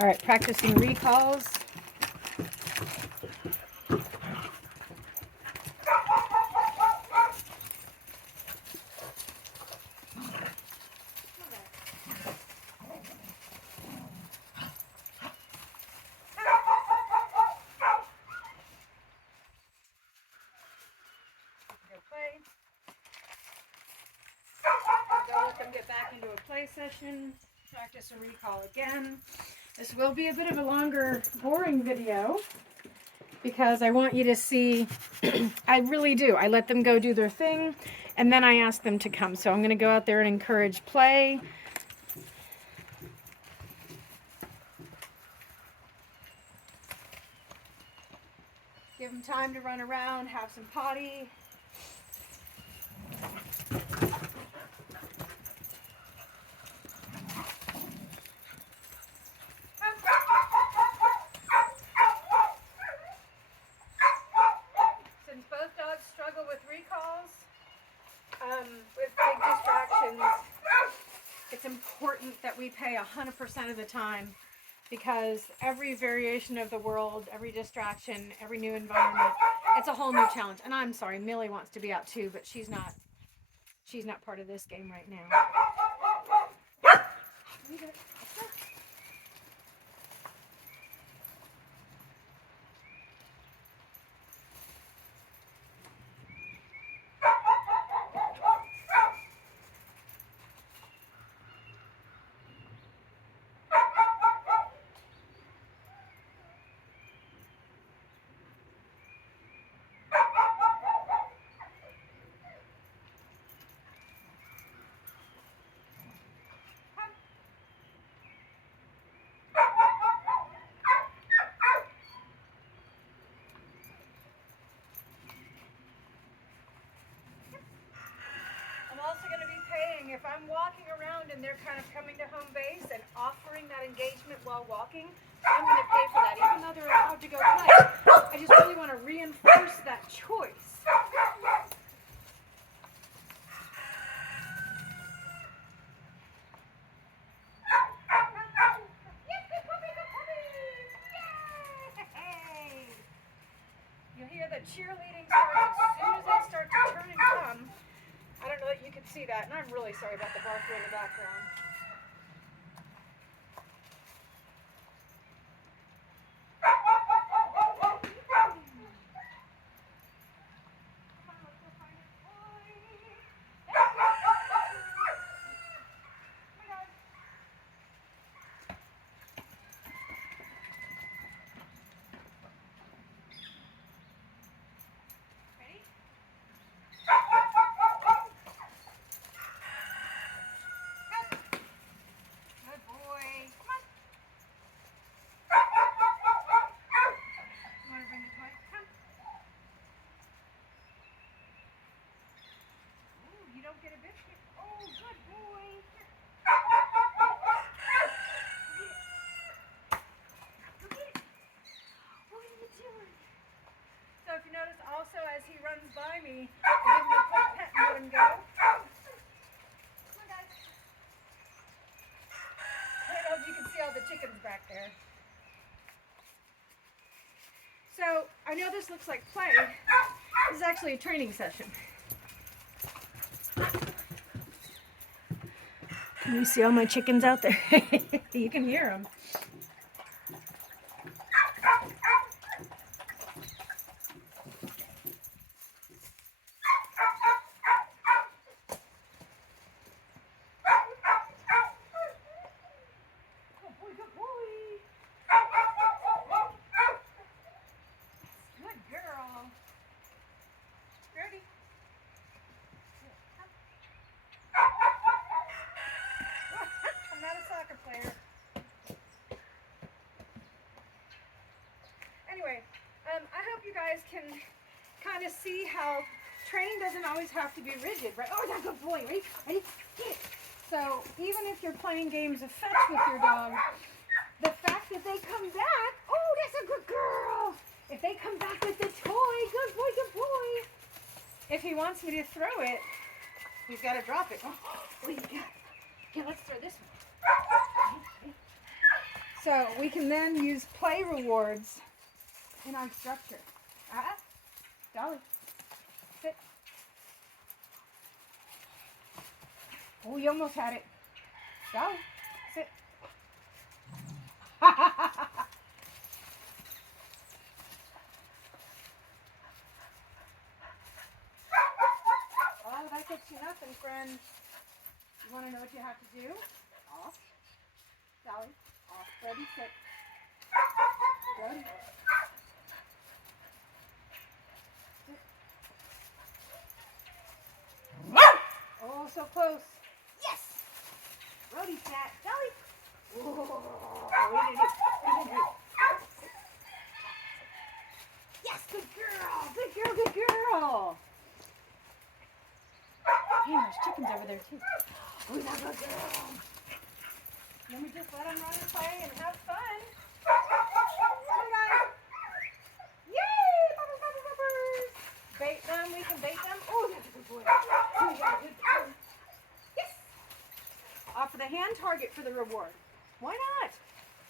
All right, practicing recalls. Go let them get back into a play session. Practice a recall again. This will be a bit of a longer, boring video because I want you to see, I really do. I let them go do their thing and then I ask them to come. So I'm going to go out there and encourage play. Give them time to run around, have some potty. Since both dogs struggle with recalls, with big distractions, it's important that we pay 100% of the time because every variation of the world, every distraction, every new environment, it's a whole new challenge. And I'm sorry, Millie wants to be out too, but she's not part of this game right now. If I'm walking around and they're kind of coming to home base and offering that engagement while walking, I'm going to pay for that, even though they're allowed to go play. I just really want to reinforce that choice. You'll hear the cheerleading start as soon as they start to turn and come. I don't know that you can see that, and I'm really sorry about the barker in the background. Get a biscuit. Oh, good boy. What are you doing? So if you notice also as he runs by me, I give him a quick pet and let him go. Come on, guys. I don't know if you can see all the chickens back there. So I know this looks like play. This is actually a training session. Can you see all my chickens out there? You can hear them. Good boy, good boy. Good girl. Ready? I'm not a soccer player. Anyway, I hope you guys can kind of see how training doesn't always have to be rigid, right? Oh, that's a good boy. Ready? Ready? Get it. So even if you're playing games of fetch with your dog, the fact that they come back, oh, that's a good girl. If they come back with the toy, good boy, good boy. If he wants me to throw it, he's got to drop it. Oh, what do you got? Here, let's throw this one. So we can then use play rewards in our structure. Dolly, sit. Oh, you almost had it. Dolly, sit. Oh, that gets you nothing, friend. You want to know what you have to do? Off. Dolly, off. Ready, sit. Ready. Oh, so close. Yes! Brodie sat. Dolly. Oh, we did it. Yes, good girl. Good girl, good girl. Hey, there's chickens over there, too. Oh, that's a good girl. Then we just let them run and play and have fun. Come on, guys. Yay! Bubbles, bubbles, bubbles. Bait them. We can bait them. Oh, that's a good boy. Oh, yeah, good boy. Yes. Offer the hand target for the reward. Why not?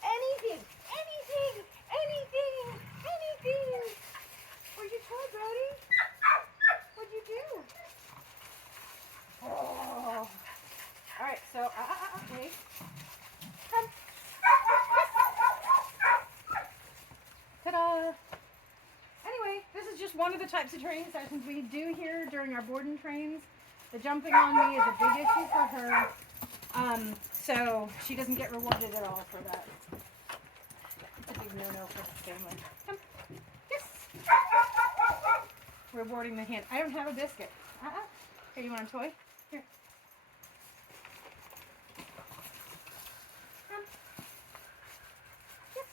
Anything. Anything. Anything. Anything. Where'd you try, Brodie? What'd you do? Oh. All right, so, wait. Come. Ta-da. Anyway, this is just one of the types of training sessions we do here during our board and trains. The jumping on me is a big issue for her, so she doesn't get rewarded at all for that. It's a big no-no for the family. Come. Yes. Rewarding the hand. I don't have a biscuit. Here, you want a toy? Here. Come. Yes.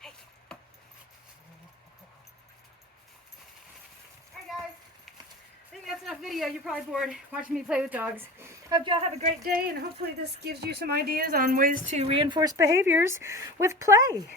Hey. Alright guys. I think that's enough video. You're probably bored watching me play with dogs. Hope y'all have a great day, and hopefully this gives you some ideas on ways to reinforce behaviors with play.